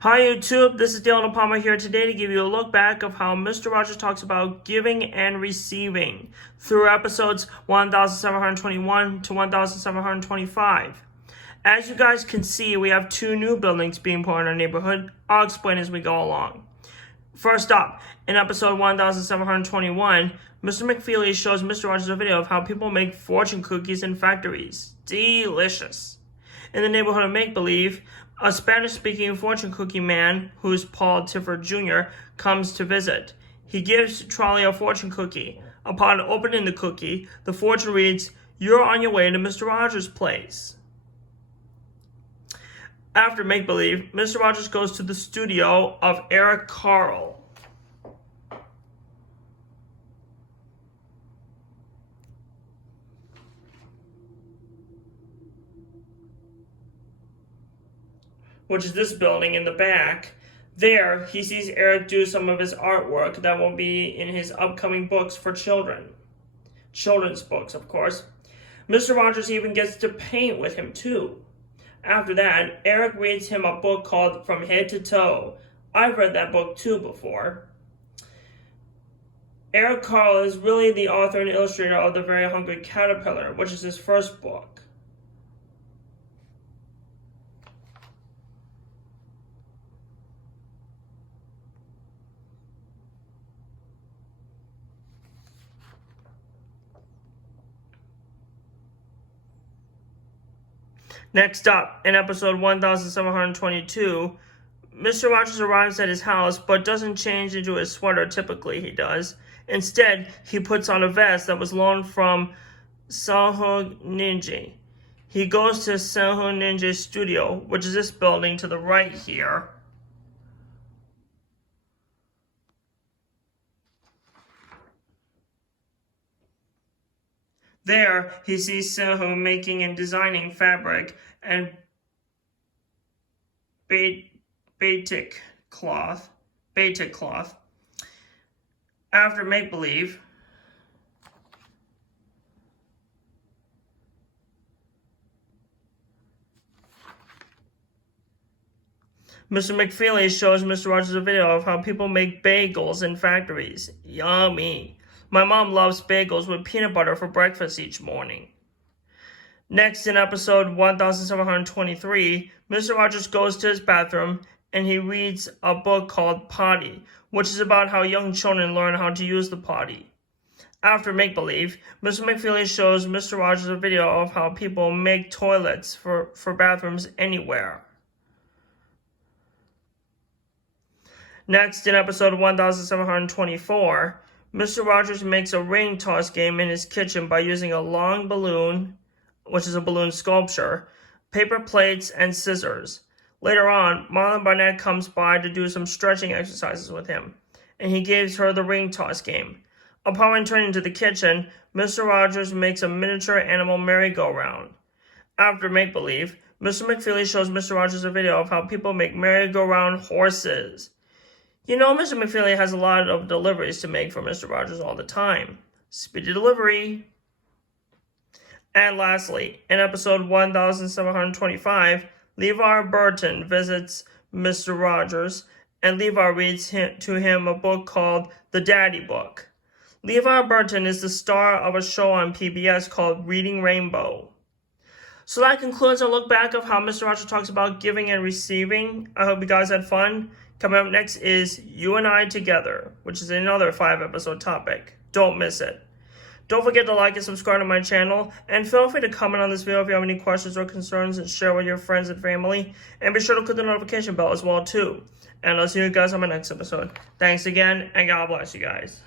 Hi YouTube, this is Dylan Palmer here today to give you a look back of how Mr. Rogers talks about giving and receiving through episodes 1721 to 1725. As you guys can see, we have two new buildings being put in our neighborhood. I'll explain as we go along. First up, in episode 1721, Mr. McFeely shows Mr. Rogers a video of how people make fortune cookies in factories. Delicious. In the neighborhood of Make-Believe, a Spanish-speaking fortune cookie man, who's Paul Tifford Jr., comes to visit. He gives Charlie a fortune cookie. Upon opening the cookie, the fortune reads, "You're on your way to Mr. Rogers' place." After Make-Believe, Mr. Rogers goes to the studio of Eric Carle. Which is this building in the back. There, he sees Eric do some of his artwork that will be in his upcoming books for children. Children's books, of course. Mr. Rogers even gets to paint with him, too. After that, Eric reads him a book called From Head to Toe. I've read that book, too, before. Eric Carle is really the author and illustrator of The Very Hungry Caterpillar, which is his first book. Next up, in episode 1722, Mr. Rogers arrives at his house but doesn't change into his sweater typically he does. Instead, he puts on a vest that was loaned from Sanho Ninja. He goes to Sanho Ninja's studio, which is this building to the right here. There, he sees Sanho making and designing fabric and batik cloth. After Make-Believe, Mr. McFeely shows Mr. Rogers a video of how people make bagels in factories. Yummy. My mom loves bagels with peanut butter for breakfast each morning. Next, in episode 1723, Mr. Rogers goes to his bathroom and he reads a book called Potty, which is about how young children learn how to use the potty. After Make-Believe, Mr. McFeely shows Mr. Rogers a video of how people make toilets for bathrooms anywhere. Next, in episode 1724, Mr. Rogers makes a ring toss game in his kitchen by using a long balloon, which is a balloon sculpture, paper plates, and scissors. Later on, Marlon Barnett comes by to do some stretching exercises with him, and he gives her the ring toss game. Upon returning to the kitchen, Mr. Rogers makes a miniature animal merry-go-round. After Make-Believe, Mr. McFeely shows Mr. Rogers a video of how people make merry-go-round horses. You know, Mr. McFeely has a lot of deliveries to make for Mr. Rogers all the time. Speedy delivery. And lastly, in episode 1725, LeVar Burton visits Mr. Rogers, and LeVar reads to him a book called The Daddy Book. LeVar Burton is the star of a show on PBS called Reading Rainbow. So that concludes our look back of how Mr. Rogers talks about giving and receiving. I hope you guys had fun. Coming up next is You and I Together, which is another 5-episode topic. Don't miss it. Don't forget to like and subscribe to my channel, and feel free to comment on this video if you have any questions or concerns and share with your friends and family. And be sure to click the notification bell as well too. And I'll see you guys on my next episode. Thanks again, and God bless you guys.